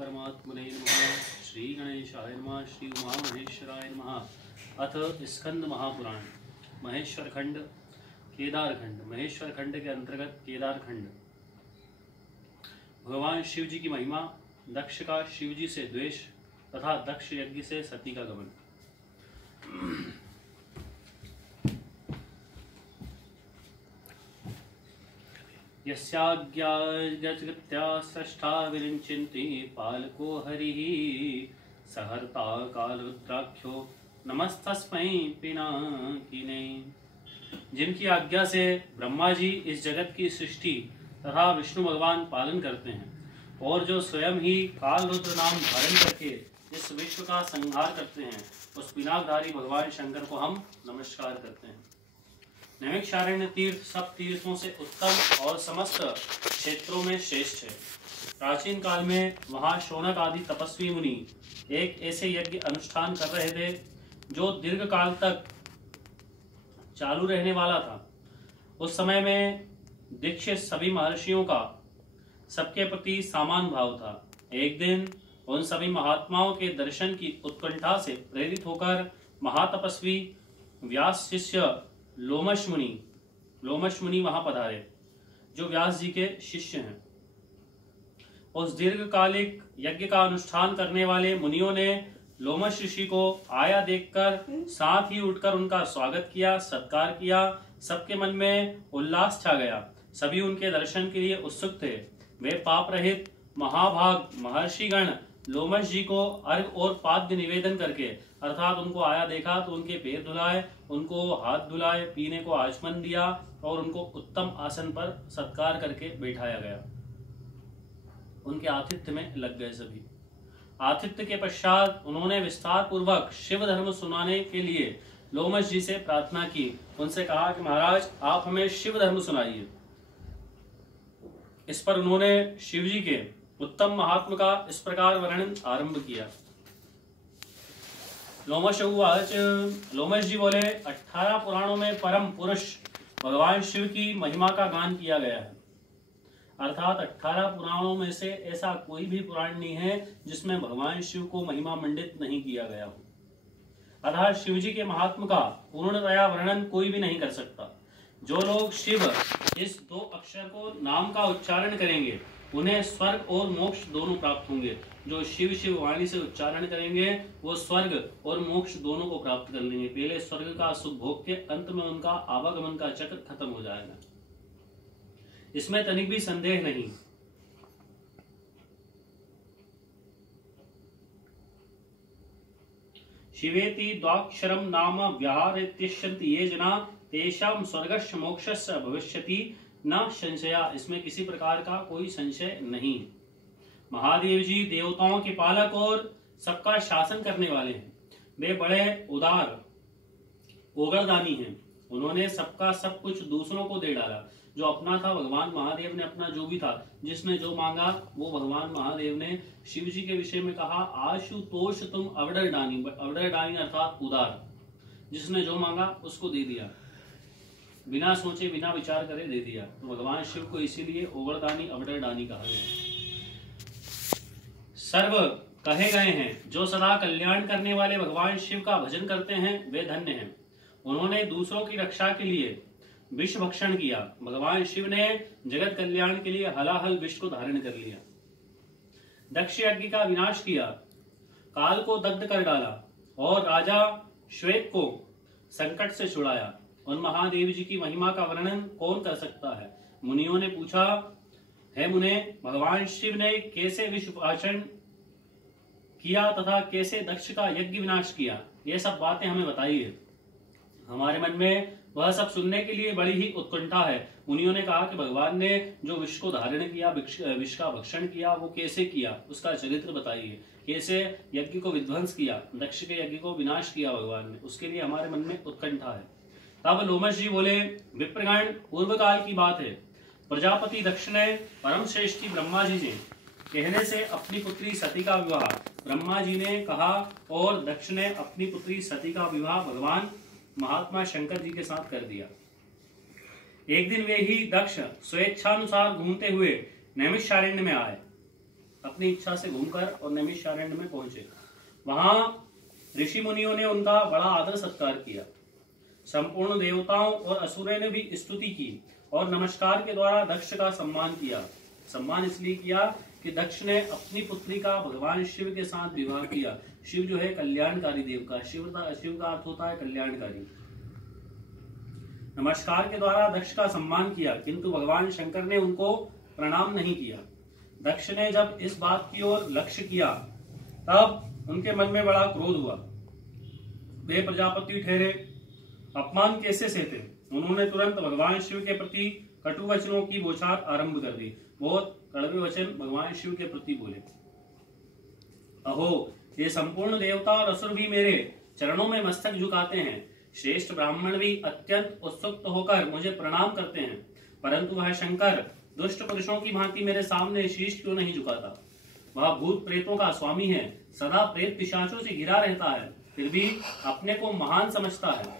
परमात्मने नमः। श्री गणेशाय नमः। श्री उमा महेश्वराय नमः। अथ स्कंद महापुराण महेश्वर खंड केदार खंड। महेश्वर खंड के अंतर्गत केदार खंड। भगवान शिव जी की महिमा, दक्ष का शिव जी से द्वेष तथा दक्ष यज्ञ से सती का गमन। यस्याज्ञागत्या स्रष्टा विरिञ्चिन्ति पालको हरिः सहर्ता कालरुद्राख्यो नमस्तस्मै पिनाकिने। जिनकी आज्ञा से ब्रह्मा जी इस जगत की सृष्टि तथा विष्णु भगवान पालन करते हैं और जो स्वयं ही काल रुद्र नाम धारण करके इस विश्व का संहार करते हैं, उस पिनाकधारी भगवान शंकर को हम नमस्कार करते हैं। नैमिषारण्य तीर्थ सब तीर्थों से उत्तम और समस्त क्षेत्रों में श्रेष्ठ है। प्राचीन काल में वहां शौनक आदि तपस्वी मुनि एक ऐसे यज्ञ अनुष्ठान कर रहे थे जो दीर्घ काल तक चालू रहने वाला था। उस समय में दीक्षित सभी महर्षियों का सबके प्रति समान भाव था। एक दिन उन सभी महात्माओं के दर्शन की उत्कंठा से प्रेरित होकर महातपस्वी व्यास शिष्य लोमश मुनि वहां पधारे, जो व्यास जी के शिष्य हैं। उस दीर्घकालिक यज्ञ का अनुष्ठान करने वाले मुनियों ने लोमश ऋषि को आया देखकर साथ ही उठकर उनका स्वागत किया, सत्कार किया। सबके मन में उल्लास छा गया। सभी उनके दर्शन के लिए उत्सुक थे। वे पाप रहित महाभाग महर्षिगण लोमश जी को अर्घ और पाद्य निवेदन करके, अर्थात उनको आया देखा तो उनके पैर धुलाए, उनको हाथ धुलाए, पीने को आचमन दिया और उनको उत्तम आसन पर सत्कार करके बैठाया गया। उनके आतिथ्य में लग गए सभी। आतिथ्य के पश्चात उन्होंने विस्तार पूर्वक शिव धर्म सुनाने के लिए लोमश जी से प्रार्थना की। उनसे कहा कि महाराज, आप हमें शिव धर्म सुनाइए। इस पर उन्होंने शिव जी के उत्तम महात्म का इस प्रकार वर्णन आरंभ किया। लोमश जी बोले, 18 पुराणों में परम पुरुष भगवान शिव की महिमा का गान किया गया है। अर्थात 18 पुराणों में से ऐसा कोई भी पुराण नहीं है जिसमें भगवान शिव को महिमा मंडित नहीं किया गया हो। अर्थात शिव जी के महात्म का पूर्णतया वर्णन कोई भी नहीं कर सकता। जो लोग शिव इस 2 अक्षर को नाम का उच्चारण करेंगे उन्हें स्वर्ग और मोक्ष दोनों प्राप्त होंगे। जो शिव शिव वाणी से उच्चारण करेंगे वो स्वर्ग और मोक्ष दोनों को प्राप्त कर लेंगे। पहले स्वर्ग का सुख भोग के, अंत में उनका आवागमन का चक्र खत्म हो जाएगा। इसमें तनिक भी संदेह नहीं। शिवेति द्वाक्षरम नाम व्याहृत्यश्यन्ति ये जना तेषां स्वर्गस्य मोक्षस्य भविष्यति न संशया। इसमें किसी प्रकार का कोई संशय नहीं। महादेव जी देवताओं के पालक और सबका शासन करने वाले हैं। वे बड़े उदार ओगरदानी हैं। उन्होंने सबका सब कुछ दूसरों को दे डाला। जो अपना था भगवान महादेव ने अपना जो भी था, जिसने जो मांगा वो भगवान महादेव ने शिव जी के विषय में कहा, आशुतोष तुम अवडरदानी। अवडरदानी अर्थात उदार। जिसने जो मांगा उसको दे दिया, बिना सोचे बिना विचार करे दे दिया। तो भगवान शिव को इसीलिए ओगरदानी अवडरदानी कहा गया। सर्व कहे गए हैं जो सदा कल्याण करने वाले भगवान शिव का भजन करते हैं वे धन्य हैं। उन्होंने दूसरों की रक्षा के लिए विष भक्षण किया। भगवान शिव ने जगत कल्याण के लिए हलाहल विष को धारण कर लिया। दक्ष यज्ञ का विनाश किया, काल को दग्ध कर डाला और राजा श्वेत को संकट से छुड़ाया। उन महादेव जी की महिमा का वर्णन कौन कर सकता है। मुनियों ने पूछा, हे मुने, भगवान शिव ने कैसे विश्व भाषण किया तथा कैसे दक्ष का यज्ञ विनाश किया, ये सब बातें हमें बताइए। हमारे मन में वह सब सुनने के लिए बड़ी ही उत्कंठा है। मुनियों ने कहा कि भगवान ने जो विष को धारण किया, विष का भक्षण किया, वो कैसे किया, उसका चरित्र बताइए। कैसे यज्ञ को विध्वंस किया, दक्ष के यज्ञ को विनाश किया भगवान ने, उसके लिए हमारे मन में उत्कंठा है। तब लोमश जी बोले, विप्रगण, पूर्व काल की बात है। प्रजापति दक्ष ने परम श्रेष्ठी ब्रह्मा जी ने कहने से अपनी पुत्री सती का विवाह ब्रह्मा जी ने कहा और दक्ष ने अपनी पुत्री सती का विवाह भगवान महात्मा शंकर जी के साथ कर दिया। एक दिन वे ही दक्ष स्वेच्छानुसार घूमते हुए नैमिषारण्य में आए। अपनी इच्छा से घूमकर और नैमिषारण्य में पहुंचे। वहां ऋषि मुनियों ने उनका बड़ा आदर सत्कार किया। संपूर्ण देवताओं और असुरों ने भी स्तुति की और नमस्कार के द्वारा दक्ष का सम्मान किया। सम्मान इसलिए किया कि दक्ष ने अपनी पुत्री का भगवान शिव के साथ विवाह किया। शिव जो है कल्याणकारी देव का, शिव का अर्थ होता है कल्याणकारी। नमस्कार के द्वारा दक्ष का सम्मान किया, किंतु भगवान शंकर ने उनको प्रणाम नहीं किया। दक्ष ने जब इस बात की ओर लक्ष्य किया तब उनके मन में बड़ा क्रोध हुआ। वे प्रजापति ठहरे, अपमान कैसे सहते। उन्होंने तुरंत भगवान शिव के प्रति कटु वचनों की बौछार आरंभ कर दी। बहुत कड़वे वचन भगवान शिव के प्रति बोले। अहो, ये संपूर्ण देवता और असुर भी मेरे चरणों में मस्तक झुकाते हैं। श्रेष्ठ ब्राह्मण भी अत्यंत उत्सुक होकर मुझे प्रणाम करते हैं, परंतु वह शंकर दुष्ट पुरुषों की भांति मेरे सामने शीश क्यों नहीं झुकाता। वह भूत प्रेतों का स्वामी है, सदा प्रेत पिशाचों से घिरा रहता है, फिर भी अपने को महान समझता है।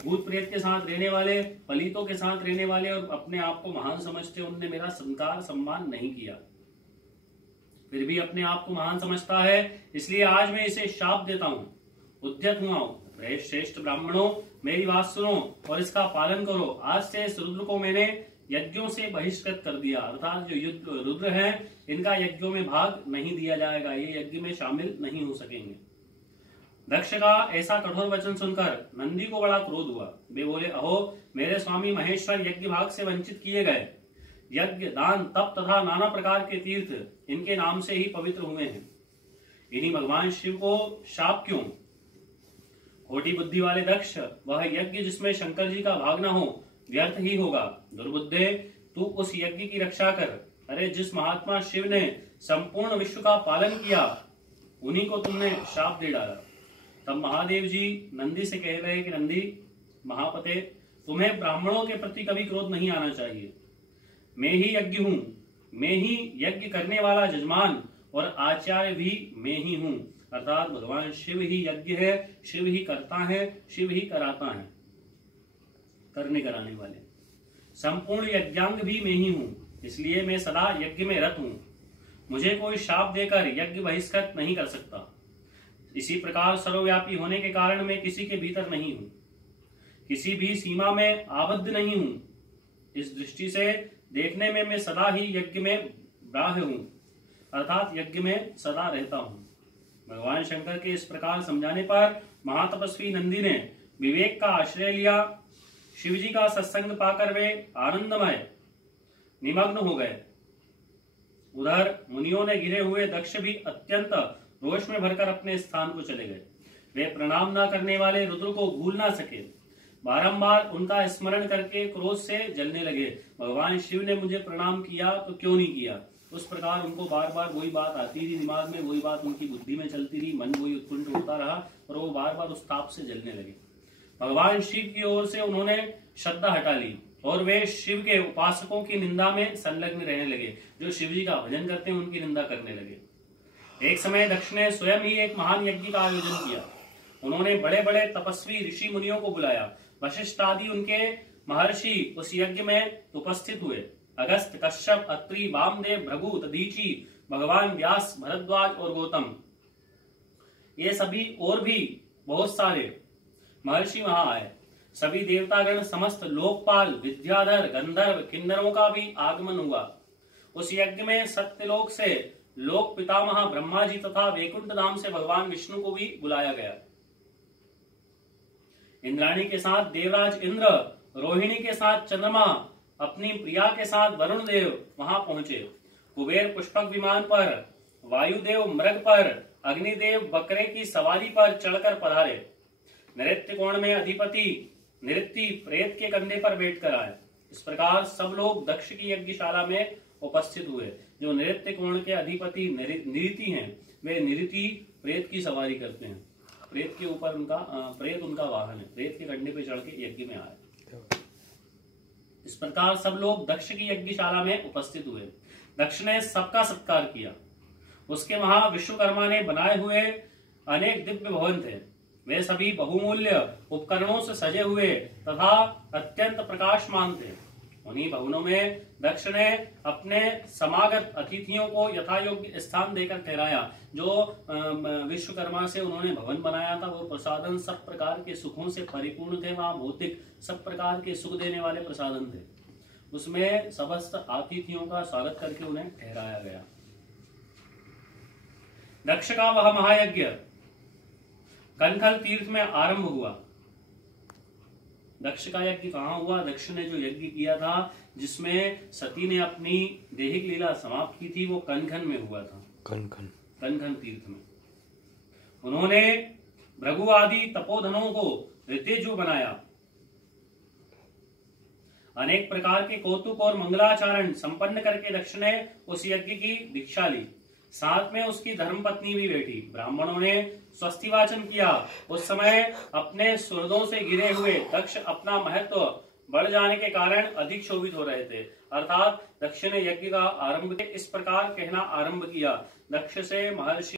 भूत प्रेत के साथ रहने वाले, पलितों के साथ रहने वाले और अपने आप को महान समझते, उनने मेरा सत्कार सम्मान नहीं किया, फिर भी अपने आप को महान समझता है, इसलिए आज मैं इसे शाप देता हूँ। उद्यत हुआ हूँ। श्रेष्ठ ब्राह्मणों, मेरी बात सुनो और इसका पालन करो। आज से इस रुद्र को मैंने यज्ञों से बहिष्कृत कर दिया, अर्थात जो रुद्र हैं इनका यज्ञों में भाग नहीं दिया जाएगा, ये यज्ञ में शामिल नहीं हो सकेंगे। दक्ष का ऐसा कठोर वचन सुनकर नंदी को बड़ा क्रोध हुआ। वे बोले, अहो, मेरे स्वामी महेश्वर यज्ञ भाग से वंचित किए गए। यज्ञ, दान, तप तथा नाना प्रकार के तीर्थ इनके नाम से ही पवित्र हुए हैं। इन्हीं भगवान शिव को शाप क्यों। खोटी बुद्धि वाले दक्ष, वह यज्ञ जिसमें शंकर जी का भाग न हो व्यर्थ ही होगा। दुर्बुद्धे, तू उस यज्ञ की रक्षा कर। अरे, जिस महात्मा शिव ने संपूर्ण विश्व का पालन किया, उन्हीं को तुमने शाप दे डाला। तब महादेव जी नंदी से कह रहे कि नंदी महापते, तुम्हें ब्राह्मणों के प्रति कभी क्रोध नहीं आना चाहिए। मैं ही यज्ञ हूँ, मैं ही यज्ञ करने वाला जजमान और आचार्य भी मैं ही हूँ, अर्थात भगवान शिव ही यज्ञ है, शिव ही करता है, शिव ही कराता है, करने कराने वाले। संपूर्ण यज्ञांग भी मैं ही हूँ, इसलिए मैं सदा यज्ञ में रत हूँ। मुझे कोई शाप देकर यज्ञ बहिष्कृत नहीं कर सकता। इसी प्रकार सर्वव्यापी होने के कारण मैं किसी के भीतर नहीं हूँ, किसी भी सीमा में आबद्ध नहीं हूँ। इस दृष्टि से देखने में मैं सदा ही यज्ञ में बाह्य हूँ, अर्थात यज्ञ में सदा रहता हूँ। भगवान शंकर के इस प्रकार समझाने पर महातपस्वी नंदी ने विवेक का आश्रय लिया। शिवजी का सत्संग पाकर वे आनंदमय निमग्न हो गए। उधर मुनियों ने घिरे हुए दक्ष भी अत्यंत रोष में भरकर अपने स्थान को चले गए। वे प्रणाम न करने वाले रुद्र को भूल ना सके, बारंबार उनका स्मरण करके क्रोध से जलने लगे। भगवान शिव ने मुझे प्रणाम किया तो क्यों नहीं किया। उस प्रकार उनको बार बार वही बात आती थी दिमाग में, वही बात उनकी बुद्धि में चलती रही, मन वही उत्कुंठ होता रहा और वो बार बार उस ताप से जलने लगे। भगवान शिव की ओर से उन्होंने श्रद्धा हटा ली और वे शिव के उपासकों की निंदा में संलग्न रहने लगे। जो शिव जी का भजन करते हैं उनकी निंदा करने लगे। एक समय दक्ष ने स्वयं ही एक महान यज्ञ का आयोजन किया। उन्होंने बड़े बड़े तपस्वी ऋषि मुनियों को बुलाया। वशिष्ठ आदि उनके महर्षि उस यज्ञ में उपस्थित हुए। अगस्त, कश्यप, अत्रि, वामदेव, भृगु, दधीचि, भगवान व्यास, भरद्वाज और गौतम, ये सभी और भी बहुत सारे महर्षि वहां आए। सभी देवतागण, समस्त लोकपाल, विद्याधर, गंधर्व, किन्नरों का भी आगमन हुआ। उस यज्ञ में सत्यलोक से लोक पितामह ब्रह्मा जी तथा वैकुंठ धाम से भगवान विष्णु को भी बुलाया गया। इंद्राणी के साथ देवराज इंद्र, रोहिणी के साथ चंद्रमा, अपनी प्रिया के साथ वरुण देव वहां पहुंचे। कुबेर पुष्पक विमान पर, वायुदेव मृग पर, अग्निदेव बकरे की सवारी पर चढ़कर पधारे। नृत्य कोण में अधिपति नृत्य प्रेत के कंधे पर बैठकर आए। इस प्रकार सब लोग दक्ष की यज्ञशाला में उपस्थित हुए। जो नृत्य कोण के अधिपति नृति हैं, वे नृति प्रेत की सवारी करते हैं। प्रेत के ऊपर प्रेत उनका वाहन है। प्रेत के कंधे पर चढ़ के यज्ञ में आए। इस प्रकार सब लोग दक्ष की यज्ञशाला में उपस्थित हुए। दक्ष ने सबका सत्कार किया। उसके वहां विश्वकर्मा ने बनाए हुए अनेक दिव्य भवन थे। वे सभी बहुमूल्य उपकरणों से सजे हुए तथा अत्यंत प्रकाशमान थे। उन्हीं भवनों में दक्ष ने अपने समागत अतिथियों को यथा योग्य स्थान देकर ठहराया। जो विश्वकर्मा से उन्होंने भवन बनाया था वो प्रसादन सब प्रकार के सुखों से परिपूर्ण थे। वहां भौतिक सब प्रकार के सुख देने वाले प्रसादन थे। उसमें समस्त अतिथियों का स्वागत करके उन्हें ठहराया गया। दक्ष का वह महायज्ञ कनखल तीर्थ में आरंभ हुआ। दक्ष का यज्ञ कहाँ हुआ? दक्ष ने जो यज्ञ किया था जिसमें सती ने अपनी दैहिक लीला समाप्त की थी वो कनखन में हुआ था। कनखन तीर्थ में उन्होंने भृगु आदि तपोधनों को ऋतेजु बनाया। अनेक प्रकार के कौतुक और मंगलाचरण संपन्न करके दक्ष ने उस यज्ञ की दीक्षा ली। साथ में उसकी धर्मपत्नी भी बैठी। ब्राह्मणों ने स्वस्ति वाचन किया। उस समय अपने सुहृदों से घिरे हुए दक्ष अपना महत्व बढ़ जाने के कारण अधिक शोभित हो रहे थे। अर्थात दक्ष ने यज्ञ का आरंभ इस प्रकार कहना आरंभ किया, दक्ष से महर्षि